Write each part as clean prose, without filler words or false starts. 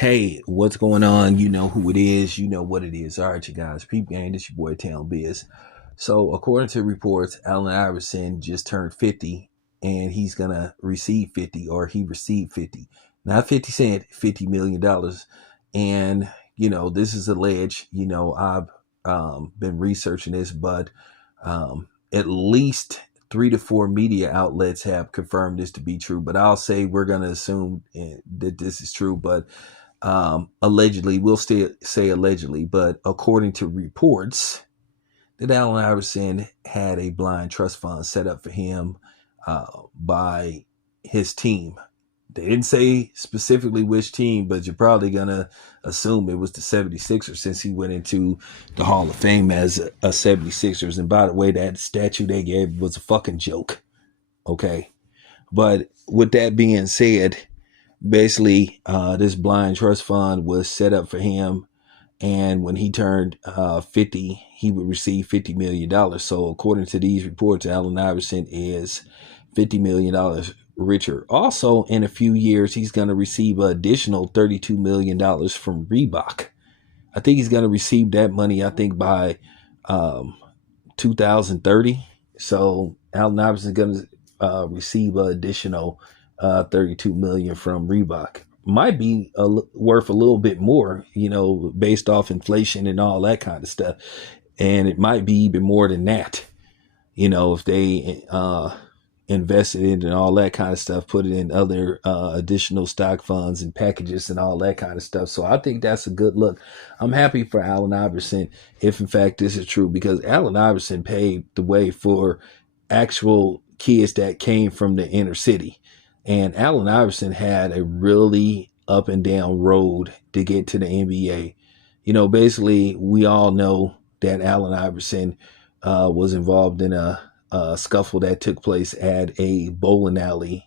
Hey, what's going on? You know who it is. You know what it is. All right, you guys. Peep gang, this your boy Town Biz. So, according to reports, Allen Iverson just turned 50 and he's going to receive 50, or he received 50. Not 50 cent, $50 million. And, this is alleged. I've been researching this, but at least three to four media outlets have confirmed this to be true. But I'll say we're going to assume that this is true. But allegedly, we'll still say allegedly, but according to reports, that Allen Iverson had a blind trust fund set up for him by his team. They didn't say specifically which team, but you're probably going to assume it was the 76ers, since he went into the Hall of Fame as a 76ers. And by the way, that statue they gave was a fucking joke. Okay. But with that being said, basically, this blind trust fund was set up for him. And when he turned 50, he would receive $50 million. So according to these reports, Allen Iverson is $50 million richer. Also, in a few years, he's going to receive an additional $32 million from Reebok. I think he's going to receive that money, I think, by 2030. So Allen Iverson is going to receive an additional 32 million from Reebok. Might be worth a little bit more, based off inflation and all that kind of stuff. And it might be even more than that, if they invested in it and all that kind of stuff, put it in other additional stock funds and packages and all that kind of stuff. So I think that's a good look. I'm happy for Allen Iverson, if in fact this is true, because Allen Iverson paved the way for actual kids that came from the inner city. And Allen Iverson had a really up and down road to get to the NBA. Basically, we all know that Allen Iverson was involved in a scuffle that took place at a bowling alley,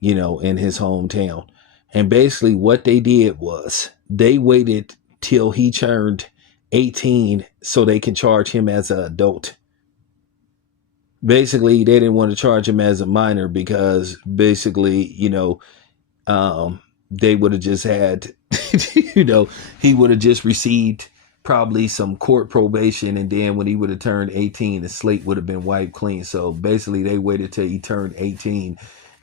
in his hometown. And basically what they did was they waited till he turned 18 so they can charge him as an adult. Basically, they didn't want to charge him as a minor because basically, they would have just had, he would have just received probably some court probation. And then when he would have turned 18, the slate would have been wiped clean. So basically, they waited till he turned 18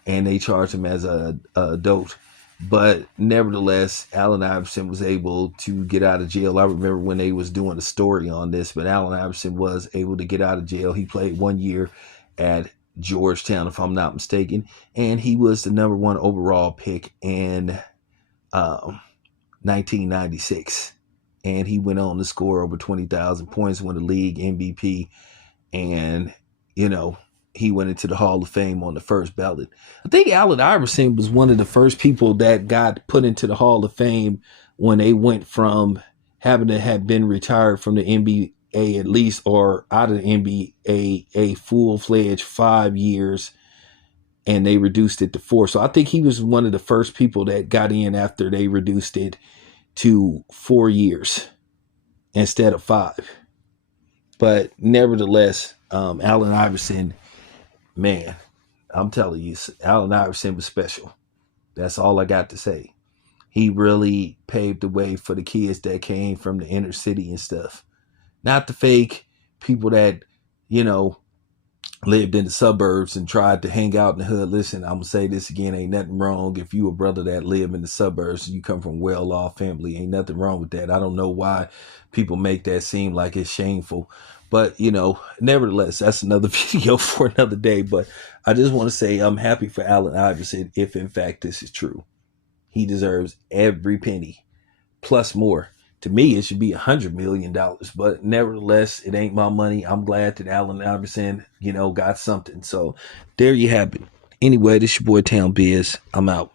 and they charged him as a adult. But nevertheless, Allen Iverson was able to get out of jail. I remember when they was doing a story on this, but Allen Iverson was able to get out of jail. He played 1 year at Georgetown, if I'm not mistaken, and he was the number one overall pick in 1996. And he went on to score over 20,000 points, win the league MVP, and, he went into the Hall of Fame on the first ballot. I think Allen Iverson was one of the first people that got put into the Hall of Fame when they went from having to have been retired from the NBA at least, or out of the NBA a full-fledged 5 years, and they reduced it to 4. So I think he was one of the first people that got in after they reduced it to 4 years instead of 5. But nevertheless, Allen Iverson, man, I'm telling you, Allen Iverson was special. That's all I got to say. He really paved the way for the kids that came from the inner city and stuff. Not the fake people that, lived in the suburbs and tried to hang out in the hood. Listen, I'm going to say this again, ain't nothing wrong if you a brother that live in the suburbs, you come from well-off family, ain't nothing wrong with that. I don't know why people make that seem like it's shameful. But, nevertheless, that's another video for another day. But I just want to say I'm happy for Allen Iverson if, in fact, this is true. He deserves every penny, plus more. To me, it should be $100 million. But nevertheless, it ain't my money. I'm glad that Allen Iverson, got something. So there you have it. Anyway, this your boy Town Biz. I'm out.